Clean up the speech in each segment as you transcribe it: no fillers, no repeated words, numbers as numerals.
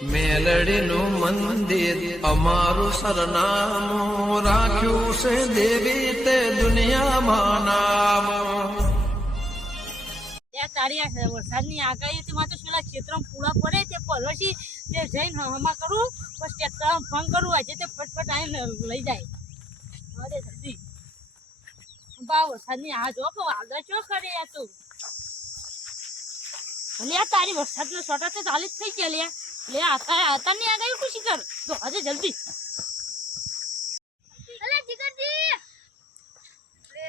મેલડીનું મંદિર અમારું સરનામું રાખ્યું છે દેવી તે દુનિયામાં નામ. તારી આ વરસાદની આગાહી થી માત્ર પેલા ક્ષેત્રમાં પૂરા પડે તે પરોશી તે જઈને હમા કરું પછી ટ્રેક્ટર ફોન કરું આજે તે ફટફટ આવીને લઈ જાય. અરે જલ્દી બા વરસાદની આ જો વાદળા ચો કરે યાર તું. ભલે આ તારી વરસાદનો છોટા તો ચાલી જ થઈ ગયા લે લે આતાની આગાહી ખુશી કર તો આજે જલ્દી. અલા જીગરજી લે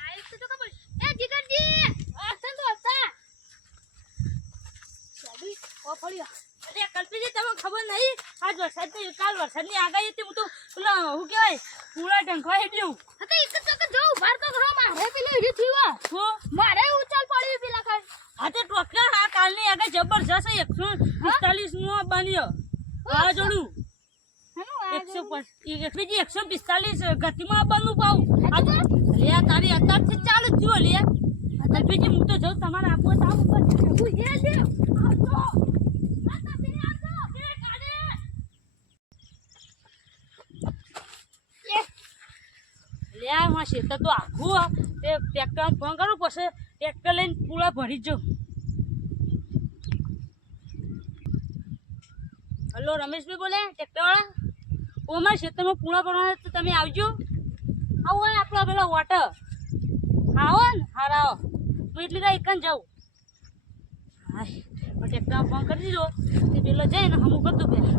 આઈ તો ખબર એ જીગરજી આસન તો હતા ચાલી ઓ પડ્યો. અરે કલ્પીજી તમને ખબર નહીં આજ વરસાદ કાલ વરસાદની આગાહી હતી હું તો પેલો શું કહેવાય પૂરા ઢંકવા હેડ્યું હતા એક તો જો ઉભાર તો ઘરો મારે પેલો ઈડી થયો શું મારે ઉચાલ પડ્યું પેલા કાલ આ તો ટોકા આ કાલની આગાહી જબરજસ્ત 145 નો બન્યો આ જોડું 145 ગતિમાં બનવું પાઉં લે તારી અત્યારથી ચાલુ જ જો લે કલ્પીજી હું તો જઉં તમારે આપવો તો આવું હું એ લે આવજો લે માં શેતર તો આખું તે ટ્રેક્ટર ફોન કરું પછી ટ્રેક્ટર લઈને પૂરા ભરી જો. હલો રમેશભાઈ બોલે ટ્રેક્ટરવાળા અમારા ક્ષેત્રમાં પૂરા ભરવાના તો તમે આવજો. આવો ને આપણો પેલો વોટર આવો ને હારા આવો હું એટલી તો એક જ જાઉં. હા ટ્રેક્ટરમાં ફોન કરી દીધો તે પેલો જાય ને હમું કરી દઉં પેલા.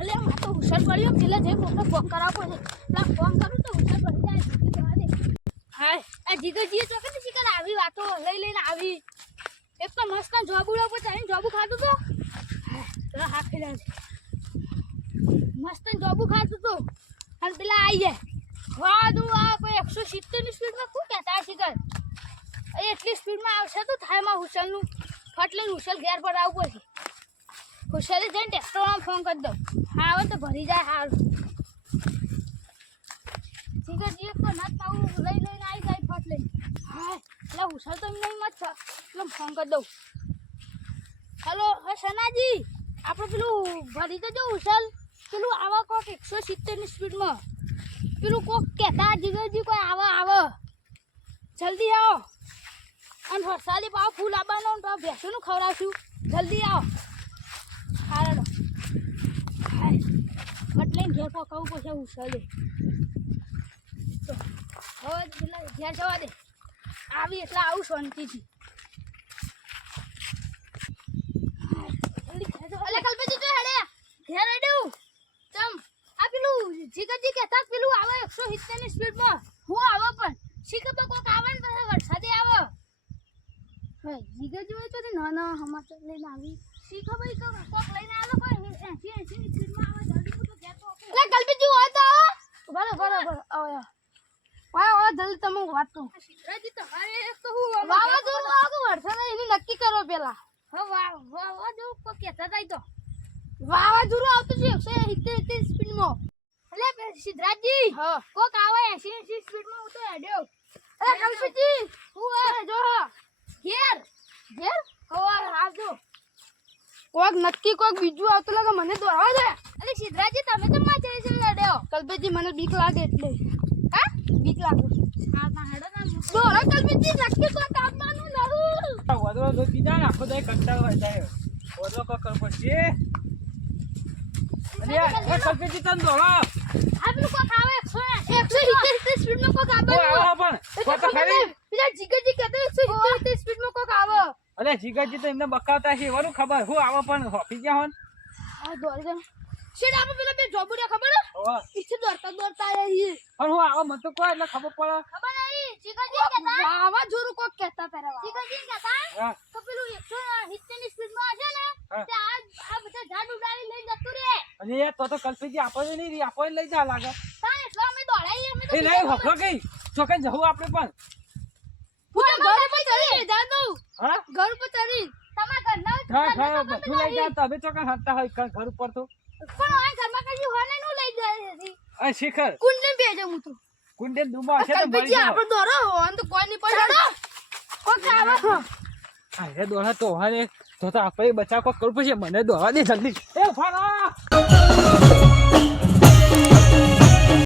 અલે આ તો હુશર પડ્યો પેલા જે મોટો ફોન કરાવો છે પેલા ફોન કરું તો હુશર પડી જાય જવા દે. હા આ જીગરજીએ ચોકન શીખર આવી વાતો લઈ લઈને આવી એક તો મસ્ત જોબુડા પર ચાલીને જોબુ ખાતું તો તો હા ખેલા મસ્ત જોબુ ખાતું તો અને પેલા આવી જાય વાદુ આ કોઈ 170 ની સ્પીડમાં શું કહેતા શીખર એટલી સ્પીડમાં આવશે તો થાય માં હુશલનું ફટ લઈને હુશલ ઘેર પર આવવું પડશે. હુશલે જઈને ટ્રેક્ટરમાં ફોન કરી દઉં હા આવે તો ભરી જાય હારું. જીગરજીએ તો ના પાવું લઈ લઈને આવી જાય ફટ લઈને હા એટલે હુશલ તો નહીં મત છે એટલે ફોન કરી દઉં. હલો હા સનાજી આપણે પેલું ભરી દેજો હુશલ પેલું આવા કોક 170 ની સ્પીડમાં પેલું કોક કહેતા જીગરજી કોઈ આવે જલ્દી આવો અને વરસાદી પાવ ફૂલ આવવાનો તો ભેંસોનું ખવડાવશું જલ્દી આવો હારડો ફટ લઈને ઘેર પકાવવું પડશે હુશલે તો હવે પેલા ઘેર જવા દે આવી એટલે આવું શાંતિથી. અલે કલ્પેજી તો હેડે ઘેર હેડ્યું ચમ આ પેલું જીગરજી કહેતા પેલું આવે 170 ની સ્પીડમાં હું આવે પણ શીખર તો કોક આવે ને પછી વરસાદે આવે ભાઈ જીગરજી હોય તો ના સમાચાર લઈને આવી શીખર ભાઈ કોક લઈને આવે કોઈ 80 ની સ્પીડમાં આવે જલ્દી તો ઘેર તો અલે કલ્પેજી હોય તો બરાબર આવો વાહ જલ્દી તમે વાત કહો શીખરાજી તમારે એક તો હું વાવાઝોડું આવે વરસાદ એનું નક્કી કરો પેલા હા વાવાઝોડું કોક કહેતા હતા તો વાવાઝોડું આવતું છે 170 સ્પીડમાં એટલે સિદ્ધરાજજી કોક આવે 80 સ્પીડમાં હું તો હેડ્યો. અરે કલ્પેજી હું જો ઘેર હવે આવજો કોક નક્કી કોક બીજું આવતું લાગે મને દોડવા દે. અરે સિદ્ધરાજજી તમે તો માચે છે લડ્યો કલ્પેજી મને બીક લાગે એટલે હા બીક લાગે હા હેડો ના દોડો કલ્પેજી નક્કી કોક આવવાનું નરું વધરો દો દીધા ને આખો દાય કંટાળો આવી જાય વધરો કો કર પડશે. અરે એ કલ્પેજી તન દોડો આ પેલું કોક આવે 170 સ્પીડમાં કોક આવે પણ કોક ખરી પેલા જીગરજી કહેતો 170 સ્પીડમાં કોક આવે. અરે જીગરજી તો એમને બકાવતા છે એવાનું ખબર હું આવે પણ હોફી ગયા હોન આ દોડી દે શેડ આપણે પેલા બે જોબુડિયા ખબર હવે ઈચ્છે દોડતા આવી પણ હું આવે મત કોઈ એટલે ખબર પડે ખબર નહીં જીગરજી કહેતા વાવાઝોડું કોક કહેતા પેલા જીગરજી કહેતા હા તો પેલું 170 ની સ્પીડમાં હશે ને હા. તે આ બધા ઝાડ ઉડાડી લઈને જતું રે અને એ તો કલ્પેજી આપણને નહીં રહી આપણને લઈ જા લાગે તા એટલે અમે દોડાઈએ અમે એ નહીં હોફલો કઈ ચોકન જવું આપણે પણ હું ઘર પર ચડી જા દઉં હા ઘર પર ચડી તમારા ઘરના હા બધું લઈ જા તમે ચોકન હટતા હોય ઘર ઉપર તો પણ આ ઘરમાં કઈ હોને નું લઈ જાય છે આ શિખર કુંડને બેજો હું તો કુંડે ડૂબા છે તો મરી કલ્પેજી જાવ આપણે દોરો હોન તો કોઈ નહીં પડે કોઈ કાવા અરે દોડા તો હવે તો આપણે બચાવ કોક કરવું પડશે મને દોવા દે જલ્દી એ ફારા